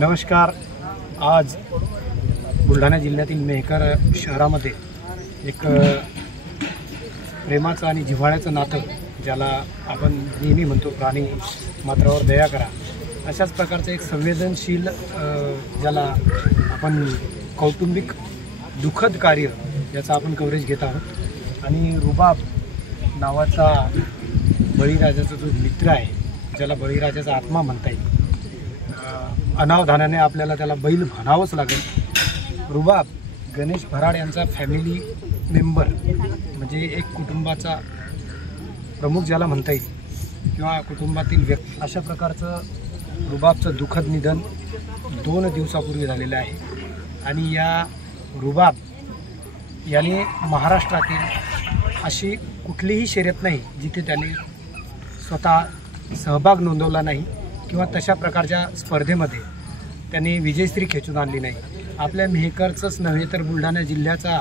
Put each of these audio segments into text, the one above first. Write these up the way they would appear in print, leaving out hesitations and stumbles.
नमस्कार। आज बुलढाणा जिल्ह्यातील मेहकर शहरामध्ये एक प्रेमाचं आणि जिव्हाळ्याचं नातं, ज्याला आपण नेहमी म्हणतो प्राणी मात्रावर दया करा, अशाच प्रकारचं एक संवेदनशील ज्याला आपण कौटुंबिक दुःखद कार्य याचा आपण कव्हरेज घेत आहोत। आणि रुबाब नावाचा बळीराजाचा जो मित्र आहे, ज्याला बळीराजाचा आत्मा म्हणता येईल, अनावधानाने आपल्याला त्याला बैल म्हणावंच लागेल। रुबाब गणेश भराड यांचा फॅमिली मेंबर, म्हणजे एक कुटुंबाचा प्रमुख ज्याला म्हणता येईल किंवा कुटुंबातील व्यक्ती, अशा प्रकारचं रुबाबचं दुःखद निधन 2 दिवसापूर्वी झालेलं आहे। आणि या रुबाब याने महाराष्ट्रातील अशी कुठलीही शर्यत नाही जिथे त्याने स्वतः सहभाग नोंदवला नाही किंवा तशा प्रकारच्या स्पर्धेमध्ये त्यांनी विजयश्री खेचून आणली नाही। आपल्या मेहकरचंच नव्हे तर बुलढाणा जिल्ह्याचा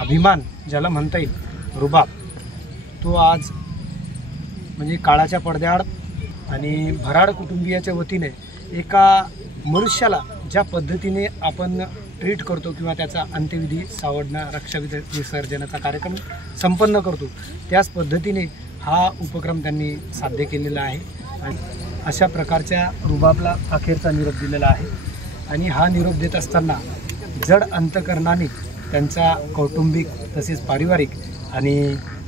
अभिमान ज्याला म्हणता येईल रुबाब, तो आज म्हणजे काळाच्या पडद्याआड आणि भराड कुटुंबियाच्या वतीने एका मनुष्याला ज्या पद्धतीने आपण ट्रीट करतो किंवा त्याचा अंत्यविधी सावडणा रक्षा विसर्जनाचा कार्यक्रम संपन्न करतो, त्याच पद्धतीने हा उपक्रम त्यांनी साध्य केलेला आहे। आणि अशा प्रकारच्या रुबाबला अखेरचा निरोप दिलेला आहे। आणि हा निरोप देत असताना जड अंतकरणाने त्यांचा कौटुंबिक तसेच पारिवारिक आणि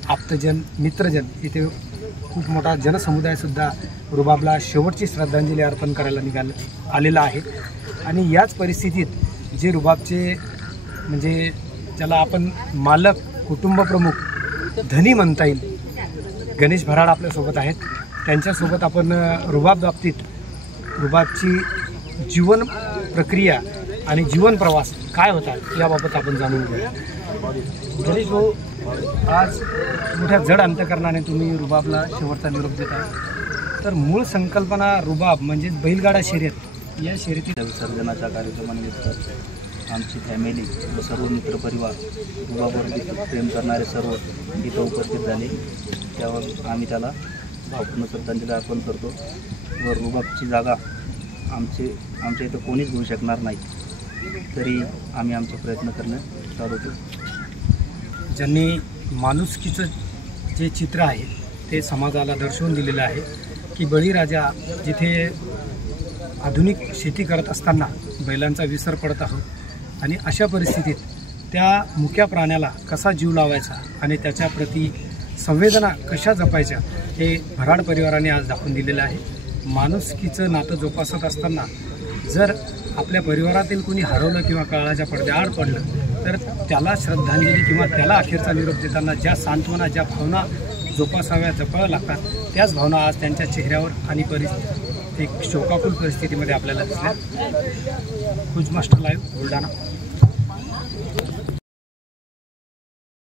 आप्तजन मित्रजन इथे खूप मोठा जनसमुदायसुद्धा रुबाबला शेवटची श्रद्धांजली अर्पण करायला आलेला आहे। आणि याच परिस्थितीत जे रुबाबचे म्हणजे ज्याला आपण मालक, कुटुंब प्रमुख, धनी म्हणता येईल, गणेश भराड आपल्यासोबत आहेत। त्यांच्यासोबत आपण रुबाब बाबतीत रुबाबची जीवन प्रक्रिया आणि जीवन प्रवास काय होता याबाबत आपण जाणून घेऊया। गणेश भाऊ, आज मोठ्या जड अंतकरणाने तुम्ही रुबाबला शेवटचा निरोप देता, तर मूळ संकल्पना रुबाब म्हणजे बैलगाडा शर्यत, या शर्यती विसर्जनाच्या कार्यक्रमानिमित्त आमची फॅमिली व सर्व मित्रपरिवार, रुबाबवर प्रेम करणारे सर्व इथं उपस्थित झाले। त्यावर आम्ही त्याला भावपूर्ण श्रद्धांजली अर्पण करतो व रुबाबची जागा आमच्या इथं कोणीच घेऊ शकणार नाही, तरी आम्ही आमचे प्रयत्न करणं चालवतो। ज्यांनी माणुसकीचं जे चित्र आहे ते समाजाला दर्शवून दिलेलं आहे की बळीराजा जिथे आधुनिक शेती करत असताना बैलांचा विसर पडत आहोत आणि अशा परिस्थितीत त्या मुक्या प्राण्याला कसा जीव लावायचा आणि त्याच्याप्रती संवेदना कशा जपायच्या हे भराड परिवाराने आज दाखवून दिलेलं आहे। माणुसकीचं नातं जोपासत असताना जर आपल्या परिवारातील कोणी हरवलं किंवा काळाच्या पडद्याआड पडलं तर त्याला श्रद्धांजली किंवा त्याला अखेरचा निरोप देताना ज्या सांत्वना, ज्या भावना जोपासाव्या, जपाव्या लागतात, त्याच भावना आज त्यांच्या चेहऱ्यावर आणि एक शोकाकुल परिस्थितीमध्ये आपल्याला दिसल्या। हुज मास्टर लाईव्ह बुलढाणा।